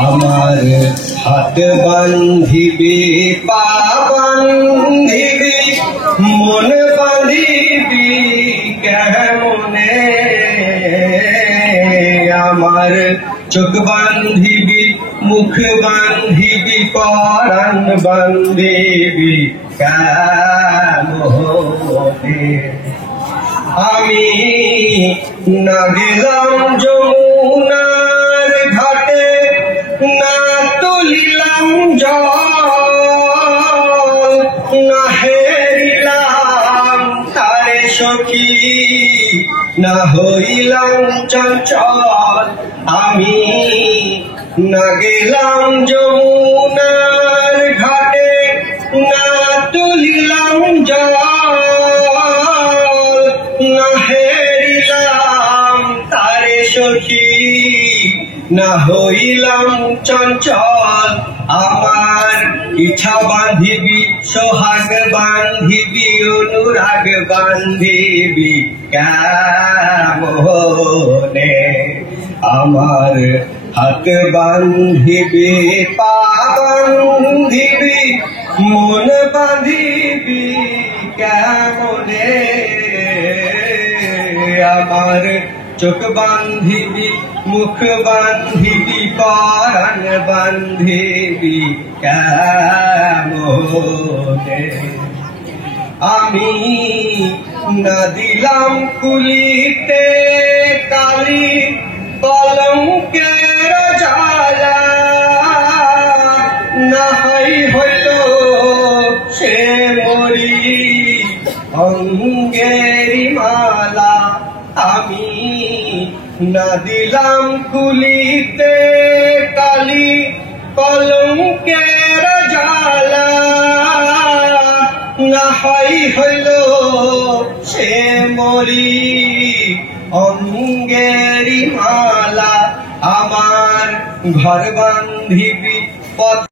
আমার হাত বান্ধিবি পা বান্ধিবি মন বান্ধিবি কেমনে আমার চোখ বান্ধিবি মুখ বান্ধিবি পরাণ বান্ধিবি কেমনে আমি না গেলাম যমুনার ঘাটে না তুলিলাম জল না হেরিলাম তারে সখী না হইলাম চঞ্চল আমি না গেলাম যমুনার ঘাটে না তুলিলাম জল না হেরিলাম তারে সখী না হইলাম চঞ্চল আমার ইচ্ছা বান্ধিবি সোহাগ বান্ধিবি অনুরাগ বান্ধিবি কেমনে আমার হাত বান্ধিবি পা বান্ধিবি মন বান্ধিবি কেমনে আমার চোখ বান্ধিবি মুখ বান্ধিবি পরাণ বান্ধিবি কেমনে আমি না দিলাম কুলিতে কালি কলঙ্কের জ্বালা না হইল সে মরি অঙ্গেরি মালা আমি না দিলাম কুলিতে কালি কলঙ্কের জ্বালা না হইল সে মরি অঙ্গেরি মালা আমার ঘর বান্ধিবি পথ